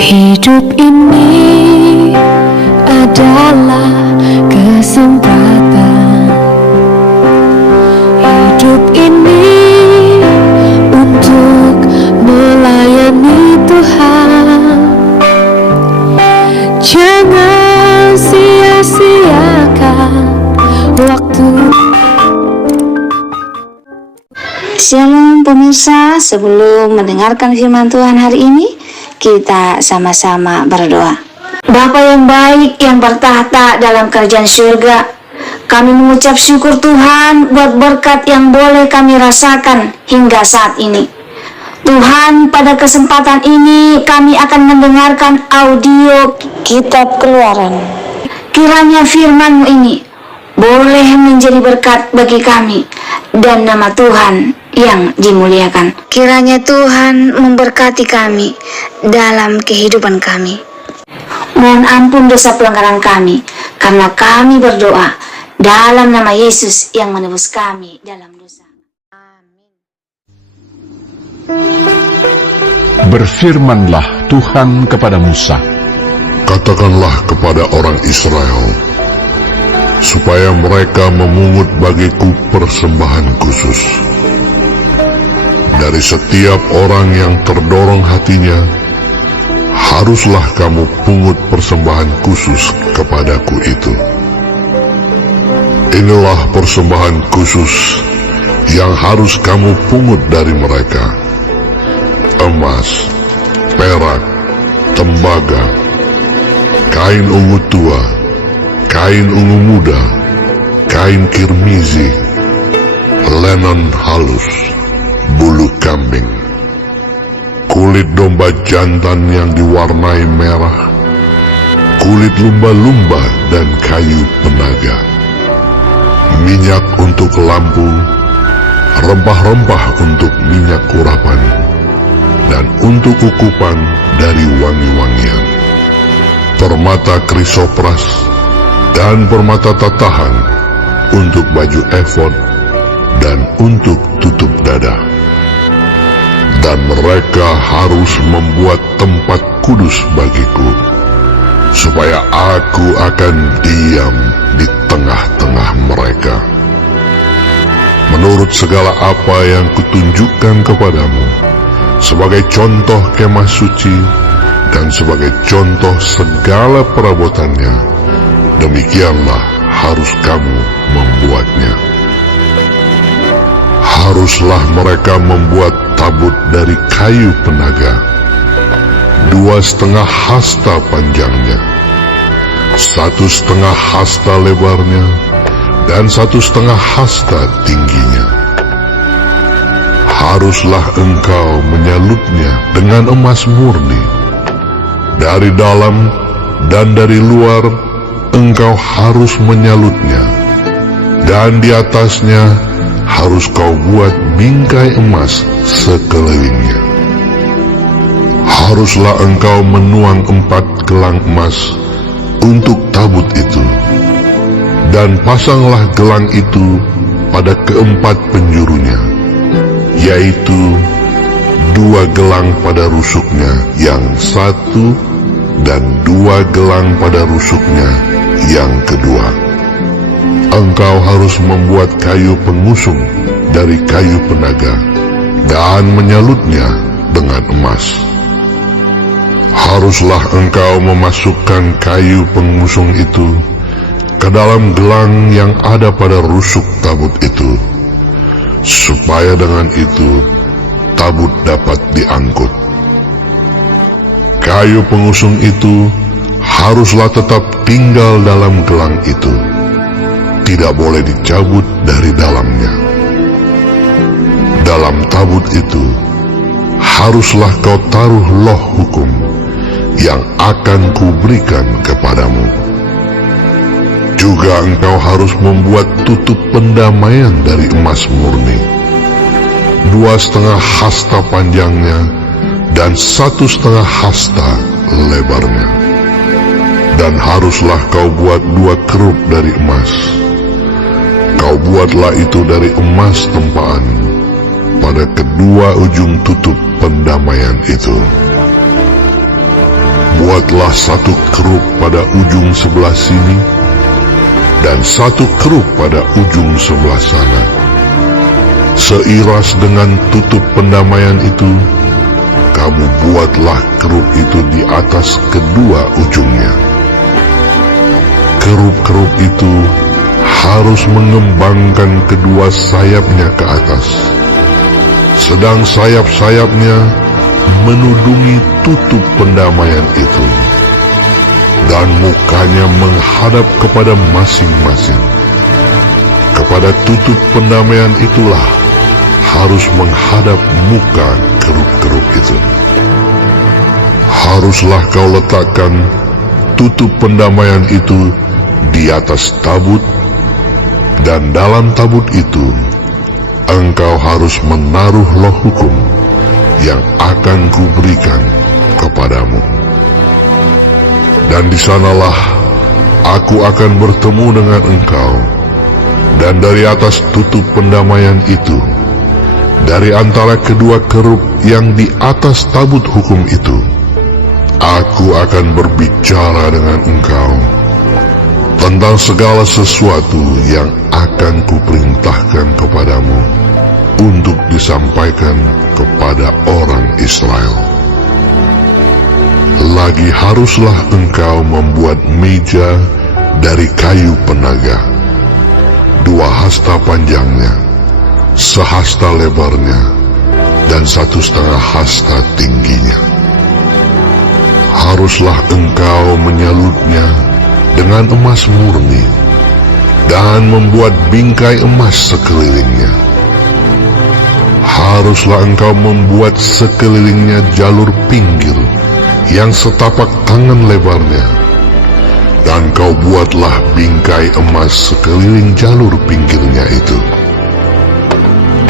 Hidup ini adalah kesempatan. Hidup ini untuk melayani Tuhan. Jangan sia-siakan waktu. Shalom pemirsa, sebelum mendengarkan firman Tuhan hari ini, kita sama-sama berdoa. Bapa yang baik yang bertahta dalam kerajaan surga, kami mengucap syukur Tuhan buat berkat yang boleh kami rasakan hingga saat ini. Tuhan, pada kesempatan ini kami akan mendengarkan audio kitab Keluaran. Kiranya firman-Mu ini boleh menjadi berkat bagi kami dan nama Tuhan yang dimuliakan. Kiranya Tuhan memberkati kami dalam kehidupan kami. Mohon ampun dosa pelanggaran kami, karena kami berdoa dalam nama Yesus yang menebus kami dalam dosa. Amin. Berfirmanlah Tuhan kepada Musa, katakanlah kepada orang Israel, supaya mereka memungut bagiku persembahan khusus. Dari setiap orang yang terdorong hatinya, haruslah kamu pungut persembahan khusus kepadaku itu. Inilah persembahan khusus yang harus kamu pungut dari mereka: emas, perak, tembaga, kain ungu tua, kain ungu muda, kain kirmizi, lenon halus, bulu kambing, kulit domba jantan yang diwarnai merah, kulit lumba-lumba dan kayu penaga, minyak untuk lampu, rempah-rempah untuk minyak urapan, dan untuk ukupan dari wangi-wangian, permata krisopras dan permata tatahan untuk baju efod dan untuk tutup dada. Dan mereka harus membuat tempat kudus bagiku, supaya aku akan diam di tengah-tengah mereka. Menurut segala apa yang kutunjukkan kepadamu, sebagai contoh kemah suci dan sebagai contoh segala perabotannya, demikianlah harus kamu membuatnya. Haruslah mereka membuat tabut dari kayu penaga, 2,5 hasta panjangnya, 1,5 hasta lebarnya, dan 1,5 hasta tingginya. Haruslah engkau menyalutnya dengan emas murni. Dari dalam dan dari luar engkau harus menyalutnya, dan di atasnya harus kau buat bingkai emas sekelilingnya. Haruslah engkau menuang 4 gelang emas untuk tabut itu, dan pasanglah gelang itu pada keempat penjurunya, yaitu 2 gelang pada rusuknya yang satu dan 2 gelang pada rusuknya yang kedua. Engkau harus membuat kayu pengusung dari kayu penaga dan menyalutnya dengan emas. Haruslah engkau memasukkan kayu pengusung itu ke dalam gelang yang ada pada rusuk tabut itu, supaya dengan itu tabut dapat diangkut. Kayu pengusung itu haruslah tetap tinggal dalam gelang itu, tidak boleh dicabut dari dalamnya. Dalam tabut itu haruslah kau taruh loh hukum yang akan kuberikan kepadamu. Juga engkau harus membuat tutup pendamaian dari emas murni, 2,5 hasta panjangnya dan 1,5 hasta lebarnya. Dan haruslah kau buat 2 kerup dari emas. Kau buatlah itu dari emas tempaan pada kedua ujung tutup pendamaian itu. Buatlah satu kerup pada ujung sebelah sini dan satu kerup pada ujung sebelah sana. Seiras dengan tutup pendamaian itu, kamu buatlah kerup itu di atas kedua ujungnya. Kerup-kerup itu harus mengembangkan kedua sayapnya ke atas, sedang sayap-sayapnya menudungi tutup pendamaian itu, dan mukanya menghadap kepada masing-masing. Kepada tutup pendamaian itulah harus menghadap muka kerup-kerup itu. Haruslah kau letakkan tutup pendamaian itu di atas tabut, dan dalam tabut itu engkau harus menaruh loh hukum yang akan kuberikan kepadamu. Dan di sanalah aku akan bertemu dengan engkau, dan dari atas tutup pendamaian itu, dari antara kedua kerup yang di atas tabut hukum itu, aku akan berbicara dengan engkau tentang segala sesuatu yang akan kuperintahkan kepadamu untuk disampaikan kepada orang Israel. Lagi haruslah engkau membuat meja dari kayu penaga, 2 hasta panjangnya, sehasta lebarnya, dan 1,5 hasta tingginya. Haruslah engkau menyalutnya dengan emas murni, dan membuat bingkai emas sekelilingnya. Haruslah engkau membuat sekelilingnya jalur pinggir yang setapak tangan lebarnya, dan kau buatlah bingkai emas sekeliling jalur pinggirnya itu.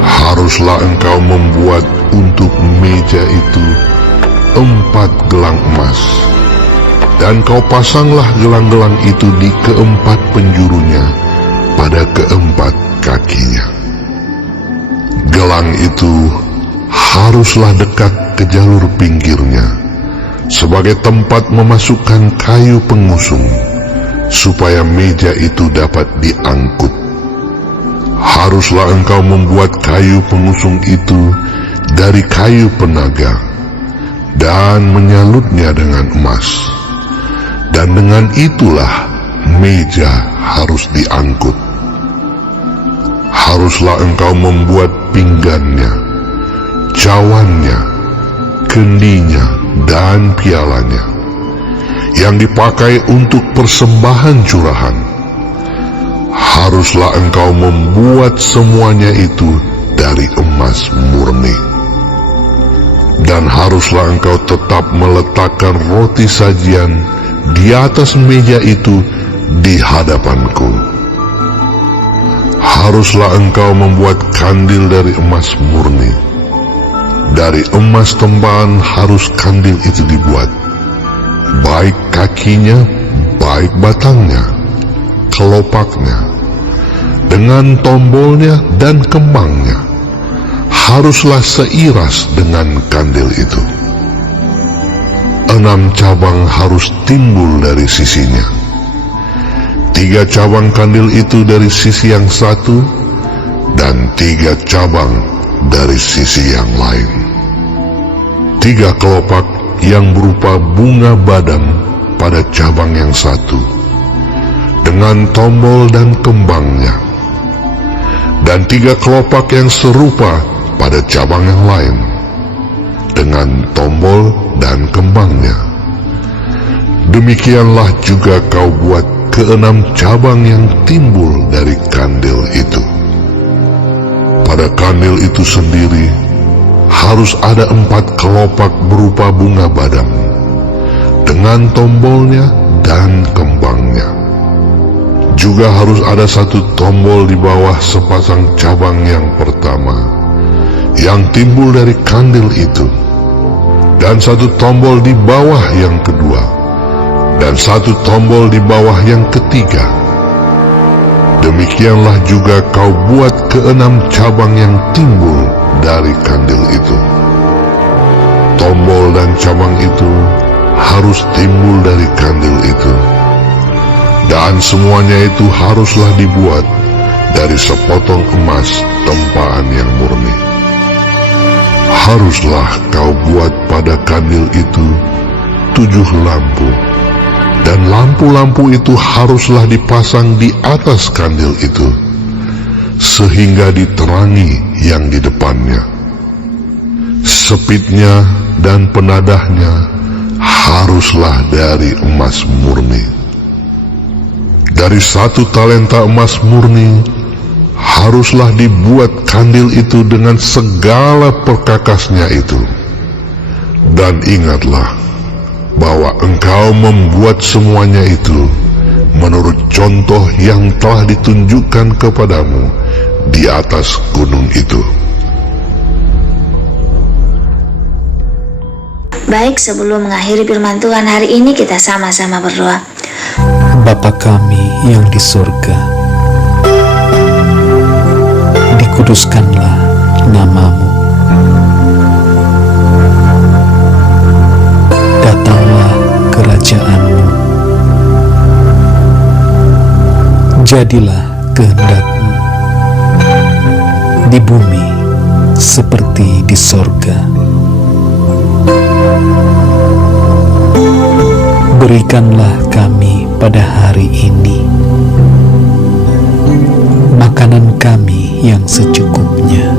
Haruslah engkau membuat untuk meja itu 4 gelang emas, dan kau pasanglah gelang-gelang itu di keempat penjurunya pada keempat kakinya. Gelang itu haruslah dekat ke jalur pinggirnya, sebagai tempat memasukkan kayu pengusung, supaya meja itu dapat diangkut. Haruslah engkau membuat kayu pengusung itu dari kayu penaga, dan menyalutnya dengan emas, dan dengan itulah meja harus diangkut. Haruslah engkau membuat pinggannya, cawannya, kendinya, dan pialanya, yang dipakai untuk persembahan curahan. Haruslah engkau membuat semuanya itu dari emas murni. Dan haruslah engkau tetap meletakkan roti sajian di atas meja itu di hadapanku. Haruslah engkau membuat kandil dari emas murni. Dari emas tembahan harus kandil itu dibuat, baik kakinya, baik batangnya, kelopaknya, dengan tombolnya dan kembangnya, haruslah seiras dengan kandil itu. 6 cabang harus timbul dari sisinya, 3 cabang kandil itu dari sisi yang satu, dan 3 cabang dari sisi yang lain. 3 kelopak yang berupa bunga badam pada cabang yang satu, dengan tombol dan kembangnya, dan 3 kelopak yang serupa pada cabang yang lain, dengan tombol dan kembangnya. Demikianlah juga kau buat ke-6 cabang yang timbul dari kandil itu. Pada kandil itu sendiri harus ada 4 kelopak berupa bunga badam, dengan tombolnya dan kembangnya. Juga harus ada 1 tombol di bawah sepasang cabang yang pertama, yang timbul dari kandil itu, dan 1 tombol di bawah yang kedua, dan 1 tombol di bawah yang ketiga. Demikianlah juga kau buat ke-6 cabang yang timbul dari kandil itu. Tombol dan cabang itu harus timbul dari kandil itu, dan semuanya itu haruslah dibuat dari sepotong emas tempaan yang murni. Haruslah kau buat pada kandil itu 7 lampu, dan lampu-lampu itu haruslah dipasang di atas kandil itu, sehingga diterangi yang di depannya. Sepitnya dan penadahnya haruslah dari emas murni. Dari 1 talenta emas murni haruslah dibuat kandil itu dengan segala perkakasnya itu. Dan ingatlah bahwa engkau membuat semuanya itu menurut contoh yang telah ditunjukkan kepadamu di atas gunung itu. Baik, sebelum mengakhiri firman Tuhan hari ini, kita sama-sama berdoa. Bapa kami yang di surga, dikuduskanlah nama-Mu. Datanglah kerajaan-Mu. Jadilah kehendak-Mu di bumi seperti di sorga. Berikanlah kami pada hari ini makanan kami yang secukupnya,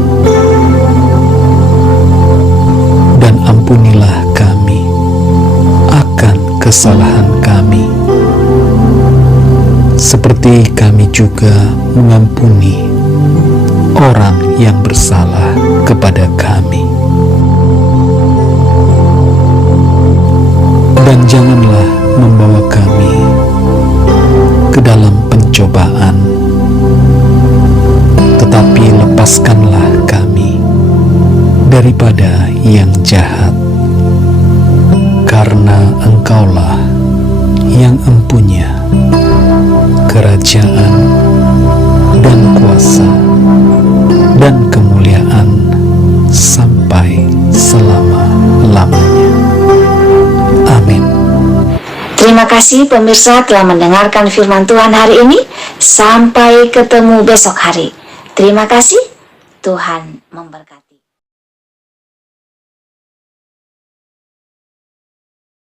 dan ampunilah kami akan kesalahan kami, seperti kami juga mengampuni orang yang bersalah kepada kami. Dan janganlah membawa kami ke dalam pencobaan, tetapi lepaskanlah kami daripada yang jahat, karena Engkaulah yang empunya kerajaan dan kuasa dan kemuliaan sampai selama-lamanya. Amin. Terima kasih pemirsa telah mendengarkan firman Tuhan hari ini. Sampai ketemu besok hari. Terima kasih. Tuhan memberkati.